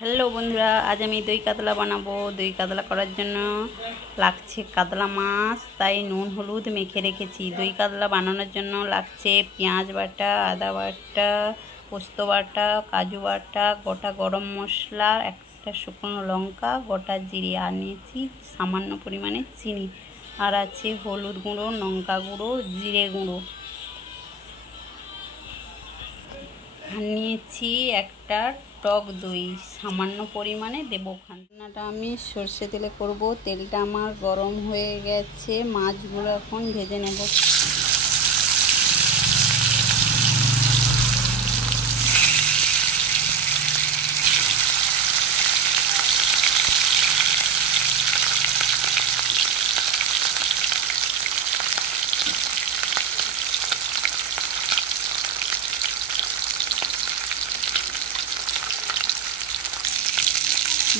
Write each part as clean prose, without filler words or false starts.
Hello বন্ধুরা, আজ আমি দই কাতলা বানাবো। দই কাতলা করার জন্য লাগছে কাতলা মাছ, তাই নুন হলুদ মেখে রেখেছি। দই কাতলা বানানোর জন্য লাগছে পেঁয়াজ বাটা, আদা বাটা, পোস্ত বাটা, কাজু বাটা, গোটা গরম মশলা, একটা শুকনো লঙ্কা, গোটা জিরে, আর নিয়েছি সামান্য পরিমাণে চিনি, আর আছে হলুদ গুঁড়ো, লঙ্কা গুঁড়ো, জিরে গুঁড়ো, আর নিয়েছি একটা টক দই, সামান্য পরিমাণে দেবো। রান্নাটা আমি সর্ষে তেলে করব। তেলটা আমার গরম হয়ে গেছে, মাছগুলো এখন ভেজে নেব।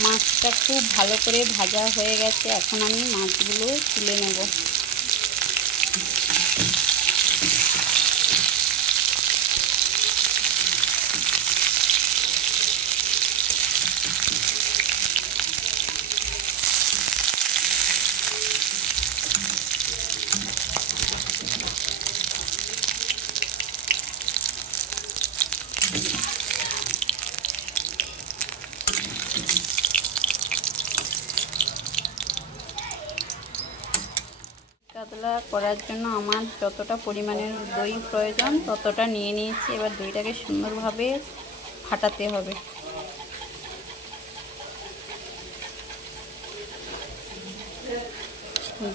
মাছটা খুব ভালো করে ভাজা হয়ে গেছে, এখন আমি মাছগুলো তুলে নেব। কাতলা করার জন্য আমার যতটা পরিমাণের দই প্রয়োজন ততটা নিয়ে নিয়েছি। এবার দইটাকে সুন্দরভাবে ফাটাতে হবে।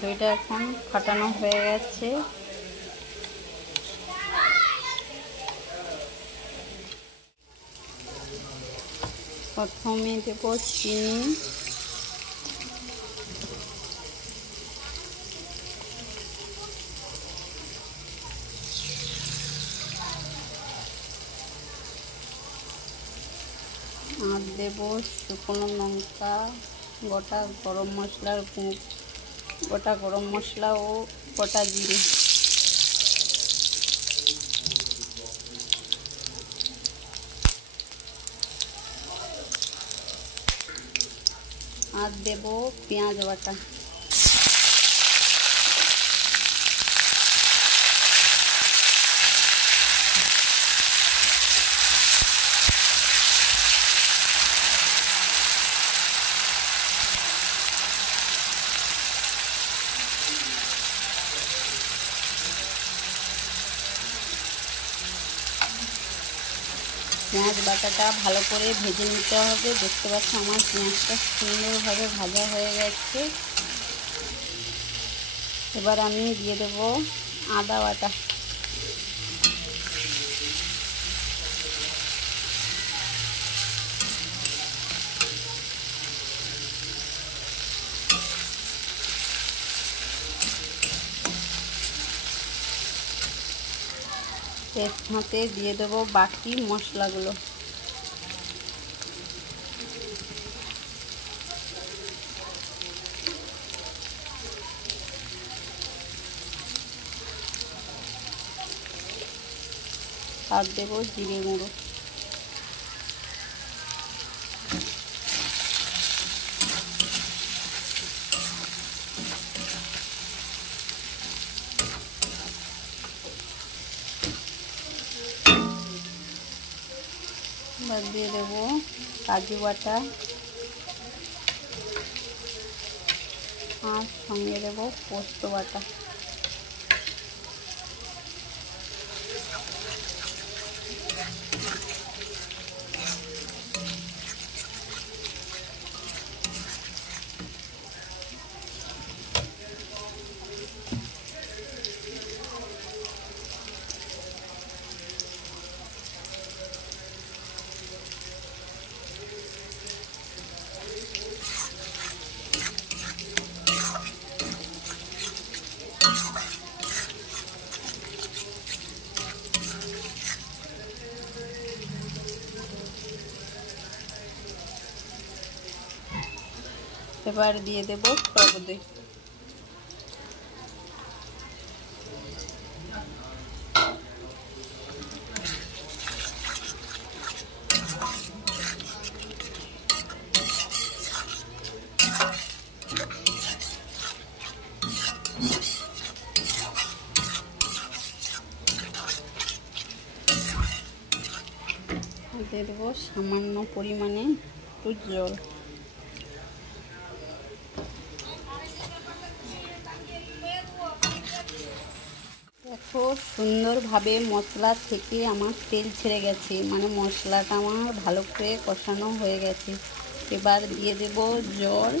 দইটা এখন ফাটানো হয়ে গেছে। প্রথমে দেব চিনি, আর দেব শুকনো লঙ্কা, গোটা গরম মশলা ও গোটা জিরে, আর দেব পেঁয়াজ বাটা। পেঁয়াজ বাটাটা ভালো করে ভেজে নিতে হবে। দেখতে পাচ্ছি আমার পেঁয়াজটা সুন্দরভাবে ভাজা হয়ে গেছে। এবার আমি দিয়ে দেব আদা বাটা। এর সাথে দিয়ে দেব বাকি মশলাগুলো। আর দেব জিরে গুঁড়ো। এবার দিয়ে দেব কাজু বাটা, আর সঙ্গে দেব পোস্ত বাটা। এবার দিয়ে দেব টক দই। দিয়ে দেবো সামান্য পরিমাণে একটু জল। দেখো সুন্দরভাবে মশলা থেকে আমার তেল ছেড়ে গেছে, মানে মশলাটা আমার ভালো করে কষানো হয়ে গেছে। এবার দিয়ে দেব জল।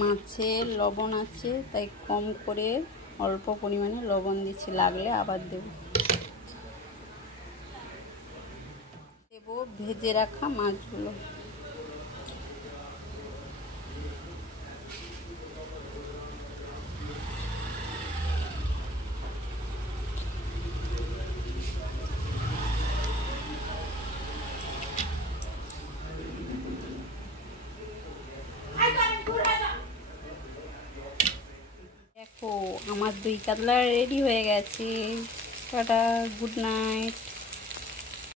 মাছে লবণ আছে তাই কম করে অল্প পরিমাণে লবণ দিচ্ছি, লাগলে আবার দেব। ভেজে রাখা মাছগুলো। দেখো আমার দই কাতলা রেডি হয়ে গেছে। Tata, good night.